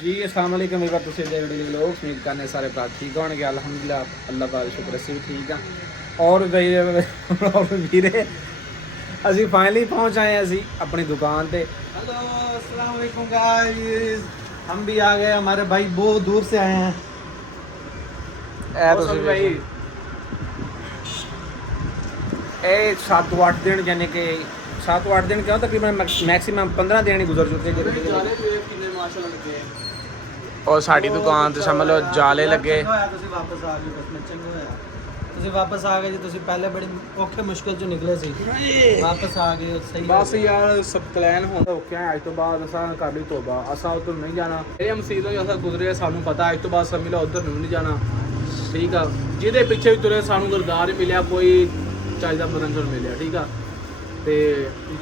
जी अस्सलाम वालेकुम वीवर तुसीं दे वीडियो लोग उम्मीद करने सारे भरा ठीक होणगे अल्हम्दुलिल्लाह अल्लाह पाक दा शुक्र असीं भी ठीक हाँ और वीरे असीं फाइनली पहुंच आए हैं असीं अपनी दुकान ते। हेलो अस्सलाम वालेकुम गाइस, हम भी आ गए। हमारे भाई बहुत दूर से आए हैं। ए तुसीं भाई ए 7-8 दिन यानी कि 7-8 दिन क्यों तकरीबन मैक्सिमम 15 दिन ही गुजर चुके और साड़ी दुकान ਤੇ ਸਮਝ ਲਓ ਜਾਲੇ ਲੱਗੇ। ਤੁਸੀਂ ਵਾਪਸ ਆ ਗਏ, ਬਸ ਚੰਗਾ ਹੋਇਆ ਤੁਸੀਂ ਵਾਪਸ ਆ ਗਏ ਜੀ। ਤੁਸੀਂ ਪਹਿਲੇ ਬੜੀ ਔਖੇ ਮੁਸ਼ਕਲ ਚੋਂ ਨਿਕਲੇ ਸੀ, ਵਾਪਸ ਆ ਗਏ ਸਹੀ। ਬਸ ਯਾਰ ਸਭ ਕਲੈਨ ਹੁੰਦਾ ਔਖਿਆ ਅੱਜ ਤੋਂ ਬਾਅਦ ਅਸਾਂ ਕਰ ਲਈ ਤੋਬਾ, ਅਸਾਂ ਉਧਰ ਨਹੀਂ ਜਾਣਾ। ਇਹ ਮਸੀਦੋਂ ਅਸਾਂ ਗੁਜ਼ਰੇ ਸਾਨੂੰ ਪਤਾ ਅੱਜ ਤੋਂ ਬਾਅਦ ਸਮਝ ਲਓ ਉਧਰ ਨਹੀਂ ਜਾਣਾ, ਠੀਕ ਆ। ਜਿਹਦੇ ਪਿੱਛੇ ਵੀ ਤੁਰੇ ਸਾਨੂੰ ਗੁਰਦਾਰ ਮਿਲਿਆ, ਕੋਈ ਚਾਹੀਦਾ ਬੰਦਾ ਮਿਲਿਆ, ਠੀਕ ਆ। ਤੇ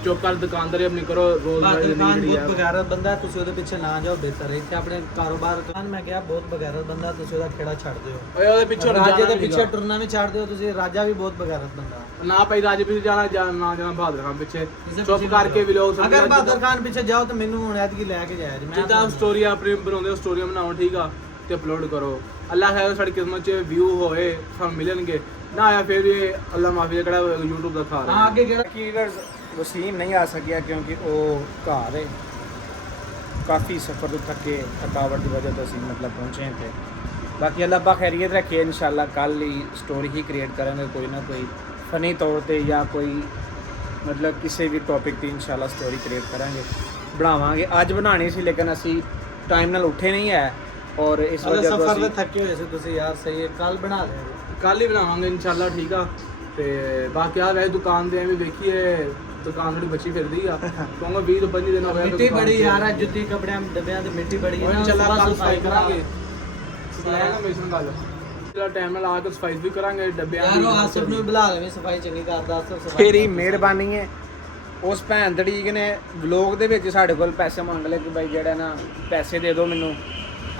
ਚੁੱਪ ਕਰ ਦੁਕਾਨਦਾਰੀ ਆਪਣੀ ਕਰੋ, ਰੋਜ਼ਮर्रा ਦੀ ਜ਼ਿੰਦਗੀ ਬਹੁਤ ਬਗੈਰਤ ਬੰਦਾ, ਤੁਸੀਂ ਉਹਦੇ ਪਿੱਛੇ ਨਾ ਜਾਓ, ਬਿਹਤਰ ਹੈ। ਇੱਥੇ ਆਪਣੇ ਕਾਰੋਬਾਰ ਦੁਕਾਨ ਮੈਂ ਕਿਹਾ ਬਹੁਤ ਬਗੈਰਤ ਬੰਦਾ, ਤੁਸੀਂ ਉਹਦਾ ਖੇੜਾ ਛੱਡ ਦਿਓ। ਓਏ ਉਹਦੇ ਪਿੱਛੇ ਰਾਜੇ ਦੇ ਪਿੱਛੇ ਟੁਰਨਾ ਵੀ ਛੱਡ ਦਿਓ ਤੁਸੀਂ। ਰਾਜਾ ਵੀ ਬਹੁਤ ਬਗੈਰਤ ਬੰਦਾ ਨਾ ਭਾਈ, ਰਾਜੇ ਪਿੱਛੇ ਜਾਣਾ ਨਾ ਜਾਣਾ, ਬਹਾਦਰ ਖਾਨ ਪਿੱਛੇ ਚੁੱਪ ਕਰਕੇ ਵੀ ਲੋਕ। ਅਗਰ ਬਹਾਦਰ ਖਾਨ ਪਿੱਛੇ ਜਾਓ ਤਾਂ ਮੈਨੂੰ ਹੁਣ ਐਤਕੀ ਲੈ ਕੇ ਜਾਇਆ ਜੀ। ਮੈਂ ਜਿੱਦਾਂ ਸਟੋਰੀ ਆਪਣੀ ਬਣਾਉਂਦੇ ਹੋ, ਸਟੋਰੀਆਂ ਬਣਾਓ, ਠੀਕ ਆ, ਤੇ ਅਪਲੋਡ ਕਰੋ। ਅੱਲਾਹ ਖੈਰ ਸਾਡੀ ਕਿਸਮਤ 'ਚ ਵਿਊ ਹੋਏ ਸਾਨੂੰ ਮਿਲਣਗੇ, ਨਾ ਆਇਆ ਫਿਰ ਵੀ ਅੱਲਾਹ ਮਾਫੀ ਦਾ ਕਿਹੜਾ YouTube ਦਾ ਖਾ ਰਿਹਾ। ਅੱਗੇ ਕਿਹੜਾ कीवर्ड्स वसीम नहीं आ सकिया क्योंकि वो घर है, काफ़ी सफ़र तो थके, थकावट की वजह तो असी मतलब पहुँचे थे। बाकी अल्लाह पा खैरियत रखे, इंशाल्लाह कल ही स्टोरी ही क्रिएट करेंगे, कोई ना कोई फ़नी तौर पे या कोई मतलब किसी भी टॉपिक की इंशाल्लाह स्टोरी क्रिएट करेंगे, बनावांगे। अज बनानी सी लेकिन असी टाइम नाल उठे नहीं है और इस वजह तो सफर में थके हुए थे तुसी यार। सही है, कल बना देंगे, कल ही बनावांगे इंशाल्लाह, ठीक आ। ਤੇ ਬਾਕੀ ਆ ਵੈਸੇ ਦੁਕਾਨ ਦੇ ਐਵੇਂ ਵੇਖੀਏ ਦੁਕਾਨ ਥੋੜੀ ਬੱਚੀ ਫਿਰਦੀ ਆ ਕਿਉਂਕਿ 20 ਤੋਂ 25 ਦਿਨ ਹੋ ਗਏ। ਮਿੱਟੀ ਬੜੀ ਯਾਰ ਹੈ, ਜੁੱਤੀ ਕੱਪੜਿਆਂ ਡੱਬਿਆਂ ਤੇ ਮਿੱਟੀ ਬੜੀ ਹੈ। ਇੰਸ਼ਾਅੱਲਾ ਕੱਲ ਸਫਾਈ ਕਰਾਂਗੇ, ਸਫਾਈ ਨਾ ਮਿਸ਼ਨ ਗੱਲ ਜਿਹੜਾ ਟਾਈਮ ਨਾਲ ਆ ਕੇ ਸਫਾਈ ਵੀ ਕਰਾਂਗੇ ਡੱਬਿਆਂ ਦੀ। ਯਾਰ ਆਸਫ ਨੂੰ ਬੁਲਾ ਲੈਵੇਂ, ਸਫਾਈ ਚੰਗੀ ਕਰਦਾ ਆਸਫ। ਸਫਾਈ ਤੇਰੀ ਮਿਹਰਬਾਨੀ ਹੈ। ਉਸ ਭੈਣ ਦੜੀਕ ਨੇ ਵਲੋਗ ਦੇ ਵਿੱਚ ਸਾਡੇ ਕੋਲ ਪੈਸੇ ਮੰਗ ਲਏ ਕਿ ਬਾਈ ਜਿਹੜਾ ਨਾ ਪੈਸੇ ਦੇ ਦਿਓ ਮੈਨੂੰ,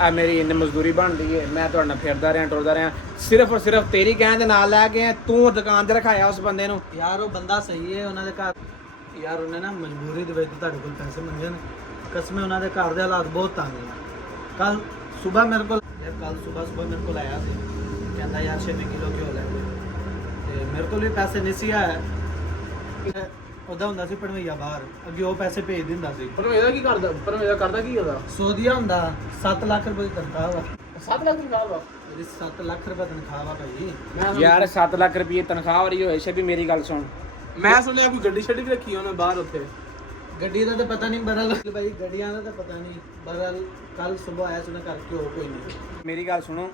ਆ ਮੇਰੀ ਇੰਨੀ ਮਜ਼ਦੂਰੀ ਬਣਦੀ ਹੈ, ਮੈਂ ਤੁਹਾਡੇ ਨਾਲ ਫਿਰਦਾ ਰਿਹਾ ਟੁਰਦਾ ਰਿਹਾ, ਸਿਰਫ ਔਰ ਸਿਰਫ ਤੇਰੀ ਕਹਿਣ ਦੇ ਨਾਲ ਲੈ ਕੇ ਤੂੰ ਦੁਕਾਨ ਤੇ ਰਖਾਇਆ ਉਸ ਬੰਦੇ ਨੂੰ। ਯਾਰ ਉਹ ਬੰਦਾ ਸਹੀ ਹੈ, ਉਹਨਾਂ ਦੇ ਘਰ ਯਾਰ ਉਹਨੇ ਨਾ ਮਜਬੂਰੀ ਦੇ ਵਿੱਚ ਤੁਹਾਡੇ ਕੋਲ ਪੈਸੇ ਮੰਗੇ ਨੇ। ਕਸਮੇ ਉਹਨਾਂ ਦੇ ਘਰ ਦੇ ਹਾਲਾਤ ਬਹੁਤ ਤੰਗ ਨੇ। ਕੱਲ ਸਵੇਰ ਮੇਰੇ ਕੋਲ ਮੇਰੇ ਕੋਲ ਆਇਆ ਸੀ, ਕਹਿੰਦਾ ਯਾਰ 6 ਕਿਲੋ ਘਿਓ ਲੈ ਦੇ, ਤੇ ਮੇਰੇ ਕੋਲ ਵੀ ਪੈਸੇ ਨਹੀਂ ਸੀ ਆਇਆ। ਉਹਦਾ ਹੁੰਦਾ ਸੀ ਪੜਵਈਆ ਬਾਹਰ, ਅੱਗੇ ਉਹ ਪੈਸੇ ਭੇਜ ਦਿੰਦਾ ਸੀ। ਪਰ ਇਹਦਾ ਕੀ ਕਰਦਾ, ਪਰ ਇਹਦਾ ਕਰਦਾ ਕੀ ਕਰਦਾ? ਸੌਦੀਆ ਹੁੰਦਾ 7 ਲੱਖ ਰੁਪਏ ਦੀ ਤਨਖਾਹ ਵਾ। 7 ਲੱਖ ਦੀ ਵਾ ਮੇਰੀ 7 ਲੱਖ ਰੁਪਏ ਤਨਖਾਹ ਵਾ ਭਾਈ। ਯਾਰ 7 ਲੱਖ ਰੁਪਏ ਤਨਖਾਹ ਵਾਲੀ ਹੋਏ ਸੀ। ਵੀ ਮੇਰੀ ਗੱਲ ਸੁਣ, ਮੈਂ ਸੁਣਿਆ ਕੋਈ ਗੱਡੀ ਛੱਡੀ ਵੀ ਰੱਖੀ ਉਹਨੇ ਬਾਹਰ ਉੱਥੇ। ਗੱਡੀ ਦਾ ਤਾਂ ਪਤਾ ਨਹੀਂ, ਬਰਲ ਭਾਈ ਗੱਡੀਆਂ ਦਾ ਤਾਂ ਪਤਾ ਨਹੀਂ, ਬਰਲ ਕੱਲ ਸਵੇਰ ਆਇਆ ਸੀ ਉਹਨਾਂ ਘਰ ਕਿਉਂ ਕੋਈ ਨਹੀਂ। ਮੇਰੀ ਗੱਲ ਸੁਣੋ,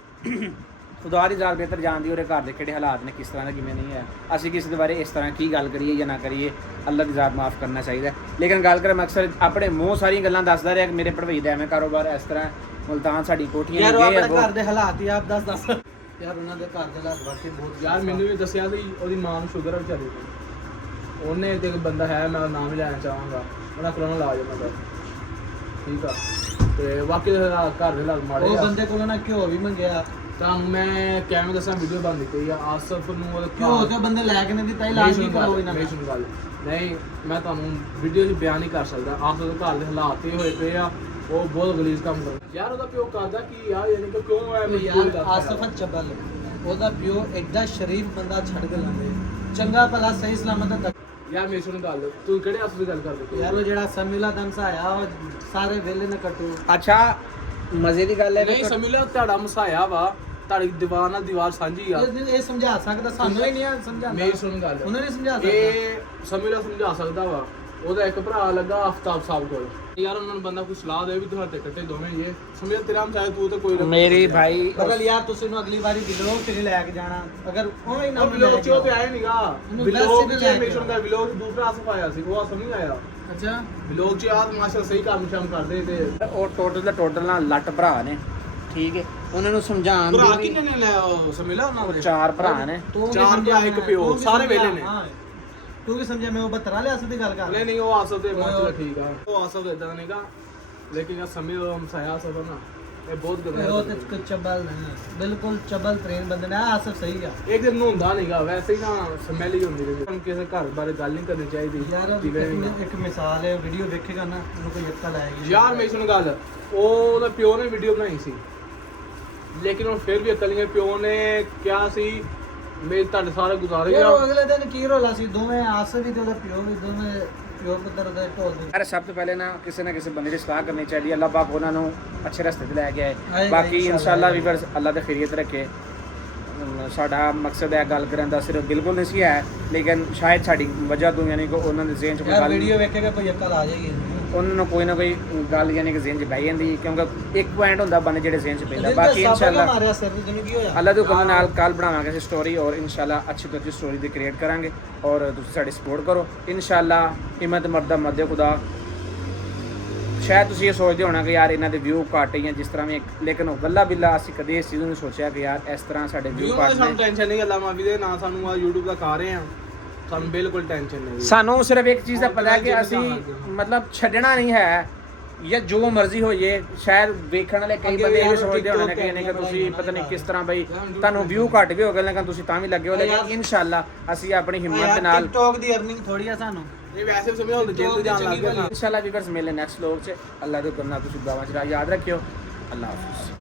ਖੁਦਾ ਦੀ ਜ਼ਾਤ ਬਿਹਤਰ ਜਾਣਦੀ ਉਹਦੇ ਘਰ ਦੇ ਕਿਹੜੇ ਹਾਲਾਤ ਨੇ, ਕਿਸ ਤਰ੍ਹਾਂ ਦਾ ਕਿਵੇਂ ਨਹੀਂ ਹੈ। ਅਸੀਂ ਕਿਸੇ ਦੇ ਬਾਰੇ ਇਸ ਤਰ੍ਹਾਂ ਕੀ ਗੱਲ ਕਰੀਏ ਜਾਂ ਨਾ ਕਰੀਏ, ਅੱਲਾਹ ਦੀ ਜ਼ਾਤ ਮਾਫ ਕਰਨਾ ਚਾਹੀਦਾ। ਲੇਕਿਨ ਗੱਲ ਕਰ ਮੈਂ ਅਕਸਰ ਆਪਣੇ ਮੂੰਹ ਸਾਰੀਆਂ ਗੱਲਾਂ ਦੱਸਦਾ ਰਿਹਾ ਕਿ ਮੇਰੇ ਭੜਵਈ ਦਾ ਐਵੇਂ ਕਾਰੋਬਾਰ ਇਸ ਤਰ੍ਹਾਂ, ਮੁਲਤਾਨ ਸਾਡੀ ਕੋਠੀਆਂ ਯਾਰ ਨੇ ਆਪਣੇ ਘਰ ਦੇ ਹਾਲਾਤ ਹੀ ਆਪ ਦੱਸ ਯਾਰ। ਉਹਨਾਂ ਦੇ ਘਰ ਦੇ ਹਾਲਾਤ ਵਾਕਈ ਬਹੁਤ ਯਾਰ ਮੈਨੂੰ ਵੀ ਦੱਸਿਆ ਸੀ ਉਹਦੀ ਮਾਂ ਨੂੰ ਸ਼ੂਗਰ ਵਿਚਾਰੀ ਨੂੰ। ਉਹਨੇ ਤੇ ਇੱਕ ਬੰਦਾ ਹੈ, ਮੈਂ ਨਾਮ ਹੀ ਲੈਣਾ ਚਾਹਾਂਗਾ, ਉਹਦਾ ਕਰੋਨਾ ਇਲਾਜ ਉਹਨਾਂ ਦਾ, ਠੀਕ ਆ। ਤੇ ਬਾਕੀ ਦੇ ਘਰ ਦੇ ਹਾਲਾਤ ਮਾੜੇ ਉਹ ਆ। ਬੰਦੇ ਕੋਲੋਂ ਨਾ ਘਿਓ ਵੀ ਮੰਗਿਆ ਤੁਹਾਨੂੰ ਮੈਂ ਕਿਵੇਂ ਦੱਸਾਂ, ਵੀਡੀਓ ਬਣ ਦਿੱਤੀ ਆ ਆਸਫ ਨੂੰ ਉਹਦੇ ਘਿਓ ਤੇ ਬੰਦੇ ਲੈ ਕੇ ਨਹੀਂ ਦਿੱਤਾ, ਇਲਾਜ ਨਹੀਂ ਕਰਵਾਓ ਇਹਨਾਂ ਮੇਰੀ ਸੁਣ ਗੱਲ, ਨਹੀਂ ਮੈਂ ਤੁਹਾਨੂੰ ਵੀਡੀਓ 'ਚ ਬਿਆਨ ਨਹੀਂ ਕਰ ਸਕਦਾ। ਆਸਫ ਦੇ ਘਰ ਦੇ ਹਾਲਾਤ ਇਹ ਹੋਏ ਪਏ ਆ, ਉਹ ਬਹੁਤ ਗਲੀਜ਼ ਕੰਮ ਕਰਦਾ ਯਾਰ। ਉਹਦਾ ਪਿਓ ਕਰਦਾ ਕੀ ਆ, ਯਾਨੀ ਕਿ ਕਿਉਂ ਐ ਯਾਰ ਆਸਫ ਚੱਬਲ, ਉਹਦਾ ਪਿਓ ਐਡਾ ਸ਼ਰੀਫ ਬੰਦਾ ਛੱਡ ਕੇ ਲਾਂਦੇ, ਚੰਗਾ ਭਲਾ ਸਹੀ ਸਲਾਮਤ ਤੱਕ। ਯਾਰ ਮੇਰੀ ਸੁਣ ਗੱਲ, ਤੂੰ ਕਿਹੜੇ ਆਸਫ ਦੀ ਗੱਲ ਕਰਦਾ ਯਾਰ ਉਹ ਜਿਹੜਾ ਸਮੀਲਾ ਦਮਸਾ ਆਇਆ, ਉਹ ਸਾਰੇ ਵੇਲੇ ਨਾ ਕੱਟੂ। ਅੱਛਾ ਮਜ਼ੇ ਦੀ ਗੱਲ ਹੈ, ਨਹੀਂ ਸਮੀਲਾ ਤੁਹਾਡਾ ਮਸਾਇਆ ਵਾ, ਤੁਹਾਡੀ ਦੀਵਾਰ ਨਾਲ ਦੀਵਾਰ ਸਾਂਝੀ ਆ। ਇਹ ਸਮਝਾ ਸਕਦਾ, ਸਾਨੂੰ ਹੀ ਨਹੀਂ ਸਮਝਾਉਂਦਾ। ਮੇਰੀ ਸੁਣ ਗੱਲ, ਉਹਨਾਂ ਨੇ ਸਮਝਾ ਸਕਦਾ, ਇਹ ਸਮੀਲਾ ਸਮਝਾ ਸਕਦਾ ਵਾ। ਉਹਦਾ ਇੱਕ ਭਰਾ ਲੱਗਾ ਆਫਤਾਬ ਸਾਹਿਬ ਕੋਲ, ਯਾਰ ਉਹਨਾਂ ਨੂੰ ਬੰਦਾ ਕੋਈ ਸਲਾਹ ਦੇ ਵੀ ਤੁਹਾਡੇ ਕੱਟੇ ਦੋਵੇਂ ਇਹ ਸਮਝਿਆ ਤੇਰਾ ਮਸਾਇਆ ਤੂੰ ਤੇ ਕੋਈ ਮੇਰੀ ਭਾਈ। ਅਗਰ ਯਾਰ ਤੁਸੀਂ ਨੂੰ ਅਗਲੀ ਵਾਰੀ ਬਿਲੋਗ ਤੇ ਲੈ ਕੇ ਜਾਣਾ, ਅਗਰ ਉਹ ਹੀ ਨਾ ਬਿਲੋਗ ਚ ਉਹ ਤੇ ਆਇਆ ਨੀਗਾ। ਬਿਲੋਗ ਚ ਮੇਰੀ ਸੁਣ ਗੱਲ, ਬਿਲੋਗ ਦੂਸਰਾ ਆਸਫ ਆਇਆ ਸੀ, ਉਹ ਆਸਫ ਨਹੀਂ ਆਇਆ। ਅੱਛਾ ਬਿਲੋਗ ਚ ਆਦ ਮਾਸ਼ਾਅੱਲਾ ਸਹੀ ਕੰਮ ਸ਼ਾਮ ਕਰਦੇ ਤੇ ਉਹ ਟੋਟਲ ਦਾ ਟੋਟਲ ਨਾਲ ਲੱਟ ਭਰਾ ਨੇ, ਠੀਕ ਹੈ। ਉਹਨਾਂ ਨੂੰ ਸਮਝਾਉਣ ਦੀ ਭਰਾ ਕਿੰਨੇ ਨੇ ਲੈ ਸਮਝਾ ਉਹਨਾਂ ਦੇ 4 ਭਰਾ ਨੇ, 4 ਭਰਾ ਇੱਕ ਪਿਓ, ਸਾਰੇ ਵੇਲੇ ਨੇ। ਤੂੰ ਕੀ ਸਮਝਿਆ? ਮੈਂ ਉਹ 72 ਲਿਆ ਸੀ ਦੀ ਗੱਲ ਕਰ। ਨਹੀਂ ਉਹ ਆਸਫ ਦੇ ਮਾਸ਼ਾਅੱਲਾ ਠੀਕ ਆ, ਉਹ ਆਸਫ ਇਦਾਂ ਨਹੀਂਗਾ। ਲੇਕਿਨ ਇਹ ਸਮੇਂ ਉਹ ਮਸਾਇਆ ਆਸਫ ਨਾ ਇਹ ਬਹੁਤ ਉਹ ਗੰਦਾ ਤੇ ਕੋਈ ਚਬਲ ਨਹੀਂ ਹੈ, ਬਿਲਕੁਲ ਚਬਲ ਟ੍ਰੇਨ ਬੰਦੇ ਨੇ ਆਸਫ ਸਹੀ ਆ ਇੱਕ ਦਿਨ ਨੂੰ ਹੁੰਦਾ ਨਹੀਂਗਾ, ਵੈਸੇ ਹੀ ਨਾ ਸਮੈਲ ਹੀ ਹੁੰਦੀ ਹੈ। ਕਿਸੇ ਘਰ ਬਾਰੇ ਗੱਲ ਨਹੀਂ ਕਰਨੀ ਚਾਹੀਦੀ ਯਾਰ ਜਿਵੇਂ ਇੱਕ ਮਿਸਾਲ ਹੈ, ਵੀਡੀਓ ਵੇਖੇਗਾ ਨਾ ਉਹਨੂੰ ਕੋਈ ਅਕਲ ਆਏਗੀ ਯਾਰ ਮੇਰੀ ਸੁਣ ਗੱਲ, ਉਹਦਾ ਪਿਓ ਨੇ ਵੀਡੀਓ ਬਣਾਈ ਸੀ ਲੇਕਿਨ ਉਹ ਫਿਰ ਵੀ ਅਕਲ ਨਹੀਂ ਹੈ। ਪਿਓ ਨੇ ਕਿਹਾ ਸੀ ਮੇਰੇ ਤੁਹਾਡੇ ਸਾਰੇ ਗੁਜ਼ਾਰੇ ਯਾਰ ਆ। ਉਹ ਅਗਲੇ ਦਿਨ ਕੀ ਰੋਲਾ ਸੀ, ਦੋਵੇਂ ਆਸਫ ਵੀ ਤੇ ਉਹਦਾ ਪਿਓ ਵੀ, ਦੋਵੇਂ ਪਿਓ ਪੁੱਤਰ ਦੇ ਢੋਲ ਦੇ ਯਾਰ ਸਭ ਤੋਂ ਪਹਿਲੇ ਨਾ ਕਿਸੇ ਬੰਦੇ ਦੀ ਸਲਾਹ ਕਰਨੀ ਚਾਹੀਦੀ ਹੈ। ਅੱਲਾਹ ਪਾਕ ਉਹਨਾਂ ਨੂੰ ਅੱਛੇ ਰਸਤੇ ਤੇ ਲੈ ਕੇ ਆਏ। ਆਏਗਾ ਬਾਕੀ ਇਨਸ਼ਾ ਇਨਸ਼ਾਅੱਲਾ ਅੱਲਾਹ। ਵੀਵਰਸ ਅੱਲਾਹ ਦੇ ਖੈਰੀਅਤ ਰੱਖੇ। ਸਾਡਾ ਮਕਸਦ ਹੈ ਗੱਲ ਕਰਨ ਦਾ ਸਿਰਫ ਬਿਲਕੁਲ ਨਹੀਂ ਸੀ ਹੈ, ਲੇਕਿਨ ਸ਼ਾਇਦ ਸਾਡੀ ਵਜ੍ਹਾ ਤੋਂ ਯਾਨੀ ਕਿ ਉਹਨਾਂ ਦੇ ਜ਼ਿਹਨ 'ਚ ਕੋਈ ਯਾਰ ਗੱਲ ਵੀਡੀਓ ਵੇਖੇਗਾ ਕੋਈ ਅਕਲ ਆ ਜਾਏਗੀ ਉਹਨਾਂ ਨੂੰ ਕੋਈ ਨਾ ਕੋਈ ਗੱਲ ਯਾਨੀ ਕਿ ਜ਼ਿਹਨ 'ਚ ਬਹਿ ਜਾਂਦੀ, ਕਿਉਂਕਿ ਇੱਕ ਪੁਆਇੰਟ ਹੁੰਦਾ ਬੰਦੇ ਜਿਹੜੇ ਜ਼ਿਹਨ 'ਚ ਪੈਂਦਾ। ਬਾਕੀ ਇਨਸ਼ਾਅੱਲਾ ਮਾਰਿਆ ਸਿਰ ਤੇ ਜਿਵੇਂ ਕੀ ਹੋਇਆ ਅੱਲਾਹ ਦੇ ਹੁਕਮ ਨਾਲ ਕੱਲ ਬਣਾਵਾਂਗੇ ਅਸੀਂ ਸਟੋਰੀ, ਔਰ ਇਨਸ਼ਾਅੱਲਾ ਅੱਛੀ ਤੋਂ ਅੱਛੀ ਸਟੋਰੀ ਦੀ ਕ੍ਰੀਏਟ ਕਰਾਂਗੇ, ਔਰ ਤੁਸੀਂ ਸਾਡੀ ਸਪੋਰਟ ਕਰੋ ਇਨਸ਼ਾਅੱਲਾ। ਹਿੰਮਤ ਮਰਦਾ ਮਦਦ ਖੁਦਾ। ਸ਼ਾਇਦ ਤੁਸੀਂ ਇਹ ਸੋਚਦੇ ਹੋਣਾ ਕਿ ਯਾਰ ਇਹਨਾਂ ਦੇ ਵਿਊ ਘੱਟ ਜਾਂ ਜਿਸ ਤਰ੍ਹਾਂ ਵੀ, ਲੇਕਿਨ ਵੱਲਾ ਬਿੱਲਾ ਅਸੀਂ ਕਦੇ ਇਸ ਚੀਜ਼ ਨੂੰ ਨਹੀਂ ਸੋਚਿਆ ਕਿ ਯਾਰ ਇਸ ਤਰ੍ਹਾਂ ਸਾਡੇ ਵਿਊ ਵੀਊ ਘੱਟ ਦੀ ਸਾਨੂੰ ਨੇ। ਟੈਨਸ਼ਨ ਨਹੀਂ ਗੱਲਾਂ ਮਾਫੀ ਦੇ ਨਾ, ਸਾਨੂੰ ਆ YouTube ਦਾ ਖਾ ਰਹੇ ਆ, ਸਾਨੂੰ ਬਿਲਕੁਲ ਟੈਨਸ਼ਨ ਨਹੀਂ। ਸਾਨੂੰ ਸਿਰਫ ਇੱਕ ਚੀਜ਼ ਦਾ ਪਤਾ ਹੈ ਕਿ ਅਸੀਂ ਮਤਲਬ ਛੱਡਣਾ ਨਹੀਂ ਹੈ, ਜਾਂ ਜੋ ਮਰਜ਼ੀ ਹੋ ਜੇ। ਸ਼ਾਇਦ ਵੇਖਣ ਵਾਲੇ ਕਈ ਬੰਦੇ ਇਹ ਵੀ ਸੋਚਦੇ ਹੋਣੇ ਨੇ ਕਿ ਨਹੀਂ ਕਿ ਤੁਸੀਂ ਪਤਾ ਨਹੀਂ ਕਿਸ ਤਰ੍ਹਾਂ ਬਈ ਤੁਹਾਨੂੰ ਵਿਊ ਘੱਟ ਵੀ ਹੋ ਗਏ ਲੇਕਿਨ ਤੁਸੀਂ ਤਾਂ ਵੀ ਲੱਗੇ ਹੋ, ਲੇਕਿਨ ਇਨਸ਼ਾਅੱਲਾ ਅਸੀਂ ਆਪਣੀ ਹਿੰਮਤ ਦੇ ਨਾਲ ਟਿਕਟੌਕ ਦੀ ਅਰਨਿੰਗ ਥੋੜੀ ਆ ਸਾਨੂੰ ਇਹ ਵੈਸੇ ਵੀ ਸਮਝ ਹੁਣ ਜੇਲ੍ਹ ਜਾਣ ਲੱਗ ਗਿਆ ਨਾ। ਇਨਸ਼ਾਅੱਲਾ ਵੀਵਰਸ ਮਿਲੇ ਨੈਕਸਟ ਵਲੌਗ 'ਚ। ਅੱਲਾਹ ਦੇ ਹੁਕਮ ਨਾਲ ਤੁਸੀਂ ਦੁਆਵਾਂ 'ਚ ਯਾਦ ਰੱਖਿਓ। ਅੱਲਾਹ ਹਾਫਿਜ਼।